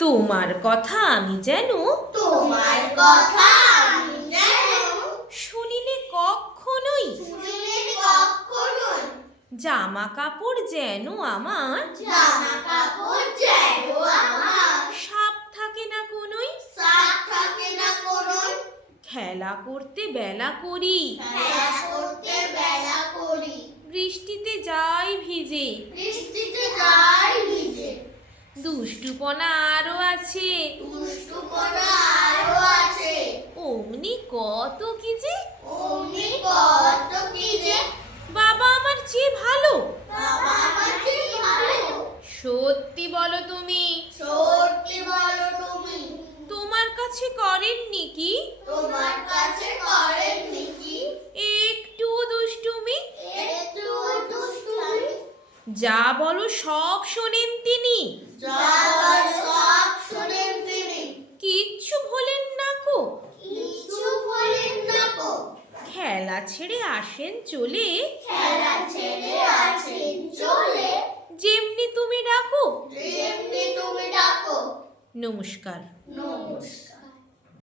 তোমার কথা আমি যেন শুনিলে কখনোই জামা কাপড় যেন আমার সাপ থাকে না কোনোই। খেলা করতে বেলা করি বৃষ্টিতে যাই ভিজে। দুষ্টুপনা আরো আছে অমনি কত কি যে। বাবা আমার চেয়ে ভালো সত্যি বলো তুমি তোমার কাছে করেননি কি একটু দুষ্টুমি? যা বলো সব শোনেন তিনি কিচ্ছু ভোলেন না কো। খেলা ছেড়ে আসেন চলে যেমনি তুমি ডাকো। নমস্কার।